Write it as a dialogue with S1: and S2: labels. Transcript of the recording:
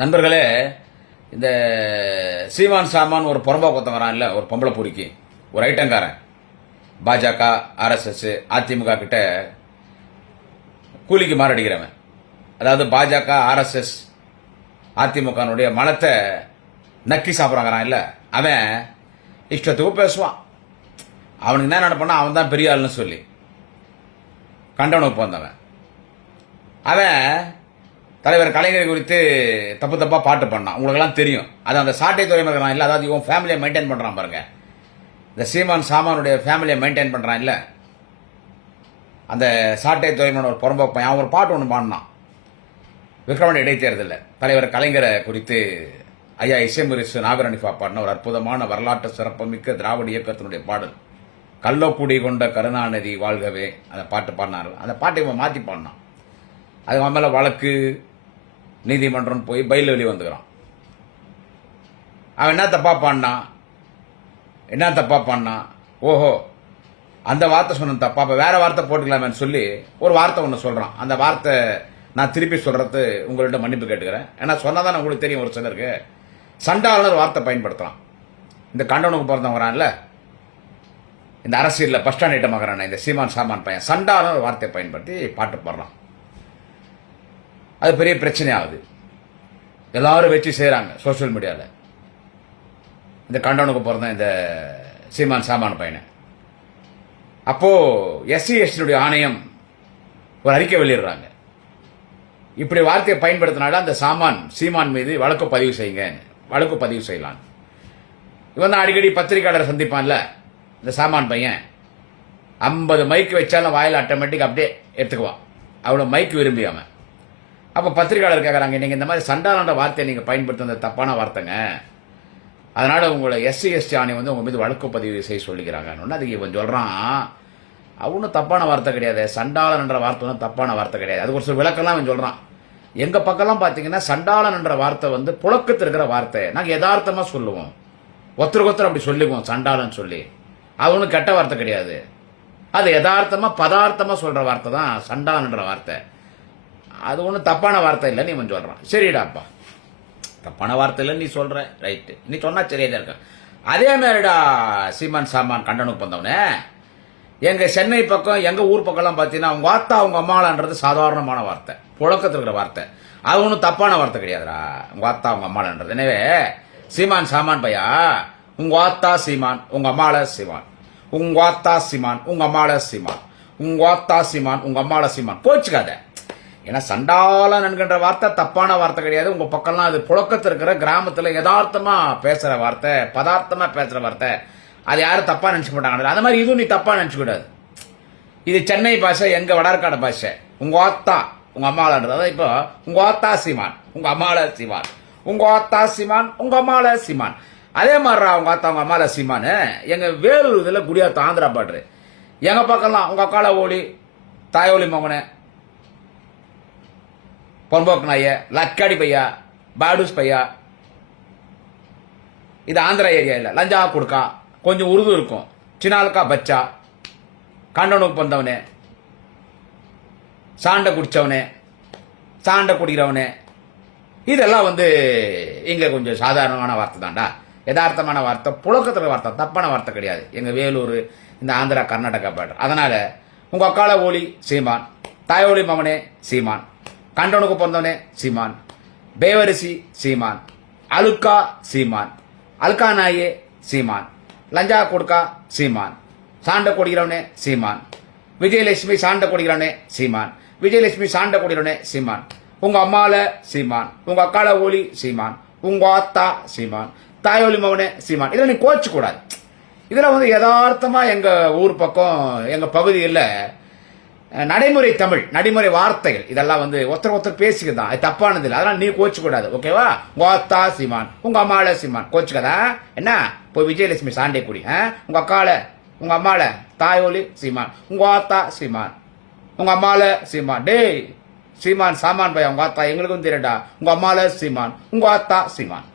S1: நண்பர்களே இந்த சீமான் சாமான் ஒரு புறம்போக்கத்தம் வரான் இல்லை ஒரு பொம்பளை பூரிக்கு. ஒரு ஐட்டங்காரன் பாஜக ஆர்எஸ்எஸ் அதிமுக கிட்ட கூலிக்கு மாரடிக்கிறவன். அதாவது பாஜக ஆர்எஸ்எஸ் அதிமுகனுடைய மனத்தை நக்கி சாப்பிட்றாங்கிறான் இல்லை அவன் இஷ்டத்துக்கு பேசுவான். அவனுக்கு என்ன நினைப்பானா அவன் தான் பெரிய ஆள்னு சொல்லி. கண்டவனுக்கு போந்தவன் அவன் தலைவர் கலைஞர் குறித்து தப்பு தப்பாக பாட்டு பண்ணான். உங்களுக்கெல்லாம் தெரியும். அது அந்த சாட்டை துறைமுகம் இல்லை அதாவது இவன் ஃபேமிலியை மெயின்டைன் பண்ணுறான் பாருங்க. இந்த சீமான் சாமானுடைய ஃபேமிலியை மெயின்டைன் பண்ணுறான் இல்லை. அந்த சாட்டை துறைமனோட ஒரு புறம்போக்கு அவன் ஒரு பாட்டு ஒன்று பாடினான். விக்ரமணி இடைத்தேர்தலில் தலைவர் கலைஞரை குறித்து ஐயா இசைமுரிசு நாகரணிஃபா பாடின ஒரு அற்புதமான வரலாற்று சிறப்புமிக்க திராவிட இயக்கத்தினுடைய பாடல். கள்ளக்குடி கொண்ட கருணாநிதி வாழ்கவே அந்த பாட்டு பாடினார். அந்த பாட்டை இவன் மாற்றி பாடினான். அது மேலே வழக்கு நீதிமன்றம் போய் பயில் வெளியே வந்துக்கிறான். அவன் என்ன தப்பா பண்ணான் என்ன தப்பா பண்ணான் ஓஹோ அந்த வார்த்தை சொன்ன தப்பா? அப்போ வேற வார்த்தை போட்டுக்கலாமேன்னு சொல்லி ஒரு வார்த்தை ஒன்று சொல்கிறான் அந்த வார்த்தை நான் திருப்பி சொல்கிறது உங்கள்கிட்ட மன்னிப்பு கேட்டுக்கிறேன். ஏன்னா சொன்னதான் உங்களுக்கு தெரியும் ஒரு சிலருக்கு. சண்டாளர் வார்த்தை பயன்படுத்தலாம் இந்த கண்டவனுக்கு பிறந்தவங்கிறான்ல இந்த அரசியலில் பஸ் ஸ்டாண்ட் ஐட்டமாகறான இந்த சீமான் சாமான் பையன். சண்டாளர் வார்த்தையை பயன்படுத்தி பாட்டு பாடுறான். அது பெரிய பிரச்சனை ஆகுது எல்லாரும் வச்சு செய்கிறாங்க சோஷியல் மீடியாவில் இந்த கண்டவனுக்கு பிறந்த இந்த சீமான் சாமான் பையனை. அப்போது எஸ்சி எஸ்டியுடைய ஆணையம் ஒரு அறிக்கை வெளியிடுறாங்க. இப்படி வார்த்தையை பயன்படுத்தினால அந்த சாமான் சீமான் மீது வழக்கு பதிவு செய்யுங்க. வழக்கு பதிவு செய்யலாம். இவன் தான் அடிக்கடி பத்திரிகையாளரை சந்திப்பான்ல இந்த சாமான் பையன். ஐம்பது மைக் வச்சாலும் வாயில் ஆட்டோமேட்டிக் அப்படியே எடுத்துக்குவான். அவ்வளோ மைக் விரும்பி அவன். அப்போ பத்திரிக்கையாளர் கேட்குறாங்க நீங்கள் இந்த மாதிரி சண்டாளன்ற வார்த்தையை நீங்கள் பயன்படுத்துனது தப்பான வார்த்தைங்க. அதனால் உங்களை எஸ்சி எஸ்டி ஆணை வந்து உங்கள் மீது வழக்கு பதிவு செய்ய சொல்லிக்கிறாங்க. அதுக்கு இவன் சொல்கிறான் அவனும் தப்பான வார்த்தை கிடையாது. சண்டாளன்ற வார்த்தை ஒன்றும் தப்பான வார்த்தை கிடையாது. அது ஒரு சில விளக்கெல்லாம் அவன் சொல்கிறான் எங்கள் பக்கம்லாம் பார்த்தீங்கன்னா சண்டாளன்ற வார்த்தை வந்து புழக்கத்தில் இருக்கிற வார்த்தை. நாங்கள் யதார்த்தமாக சொல்லுவோம். ஒருத்தருக்கு ஒருத்தர் அப்படி சொல்லிக்குவோம் சண்டாளன் சொல்லி. அது ஒன்றும் கெட்ட வார்த்தை கிடையாது. அது யதார்த்தமாக பதார்த்தமாக சொல்கிற வார்த்தை தான் சண்டாளன்ற வார்த்தை. அது ஒன்றும் தப்பான வார்த்தை இல்லை நீ கொஞ்சம் சொல்கிறான் சரிடாப்பா தப்பான வார்த்தை இல்லை நீ சொல்கிற ரைட்டு நீ சொன்னால் சரியாக தான் இருக்க அதே மாதிரிடா சீமான் சாமான் கண்டனுக்கு வந்தவனே எங்கள் சென்னை பக்கம் எங்கள் ஊர் பக்கம்லாம் பார்த்தீங்கன்னா அவங்க ஆத்தா அவங்க அம்மாளான்றது சாதாரணமான வார்த்தை. புழக்கத்தில் இருக்கிற வார்த்தை. அது ஒன்றும் தப்பான வார்த்தை கிடையாதுடா. உங்கள் வார்த்தா உங்கள் அம்மாளான்றது. எனவே சீமான் சாமான் பையா உங்க வாத்தா சீமான் உங்க அம்மால சீமான். உங்க வாத்தா சீமான் உங்க அம்மால சீமான். உங்க வாத்தா சீமான் உங்க அம்மால சீமான். கோச்சுக்காத. ஏன்னா சண்டாளன் என்கின்ற வார்த்தை தப்பான வார்த்தை கிடையாது. உங்க பக்கம்லாம் அது புழக்கத்தில் இருக்கிற கிராமத்தில் யதார்த்தமா பேசுற வார்த்தை பதார்த்தமா பேசுற வார்த்தை. அது யாரும் தப்பா நினச்சிக்க மாட்டாங்க அந்த மாதிரி இதுவும் நீ தப்பா நினைச்சுக்கூடாது இது சென்னை பாஷை எங்க வடார்காடு பாஷை. உங்க ஆத்தா உங்க அம்மாளான்றது அதான் இப்போ உங்க ஆத்தா சீமான் உங்க அம்மாவில் சீமான். உங்க ஆத்தா சீமான் உங்க அம்மாவில் சீமான். அதே மாதிரிடா அவங்க ஆத்தா உங்க அம்மாவில் சீமானு. எங்க வேலூர் இதில் குடியாத்தம் ஆந்திரா பாட்டு எங்க பக்கம்லாம் உங்க அக்கால ஓலி தாயோலி மகனே பொன்போக்கு நாய லக்காடி பையா பாடூஸ் பையா. இது ஆந்திரா ஏரியா இல்லை. லஞ்சா குடுக்கா. கொஞ்சம் உருது இருக்கும். சினாலுக்கா பச்சா. கண்டனுக்கு பந்தவனே. சாண்டை குடித்தவனே சாண்டை குடிக்கிறவனே. இதெல்லாம் வந்து இங்கே கொஞ்சம் சாதாரணமான வார்த்தை தான்டா. யதார்த்தமான வார்த்தை புழக்கத்தில் வார்த்தை தப்பான வார்த்தை கிடையாது. எங்கள் வேலூர் இந்த ஆந்திரா கர்நாடகா பாட்டு. அதனால் உங்கள் அக்கால ஓலி சீமான் தாயோலி மகனே சீமான். கண்டனுக்கு பிறந்தவனே சீமான். பேவரிசி சீமான். அலுக்கா சீமான். அல்கா நாயே சீமான். லஞ்சா கொடுக்கா சீமான். சாண்ட கொடுக்கிறவனே சீமான். விஜயலட்சுமி சாண்ட கொடுக்கிறவனே சீமான். விஜயலட்சுமி சாண்ட கொடுக்கிறவனே சீமான். உங்க அம்மால சீமான். உங்க அக்கால ஓலி சீமான். உங்க ஆத்தா சீமான். தாயோலி மகனே சீமான். இதில் நீ கோச்சு கூடாது. வந்து யதார்த்தமாக எங்கள் ஊர் பக்கம் எங்கள் பகுதியில் நடைமுறை தமிழ் நடைமுறை வார்த்தைகள். இதெல்லாம் வந்து ஒருத்தர் ஒருத்தர் பேசிக்கதான் அது தப்பானது இல்லை அதெல்லாம் நீ கோச்சு கூடாது ஓகேவா கோத்தா அத்தா உங்க அம்மால சிமான். கோச்சுக்கதா? என்ன? போய் விஜயலட்சுமி சாண்டே குடி. உங்க அக்கால உங்க அம்மால தாயோலி சீமான். உங்க ஆத்தா சீமான். உங்க அம்மால சீமான். டேய் சீமான் சாமான் பையன் உங்க ஆத்தா எங்களுக்கும் தெரியடா உங்க அம்மால சீமான். உங்க ஆத்தா சீமான்.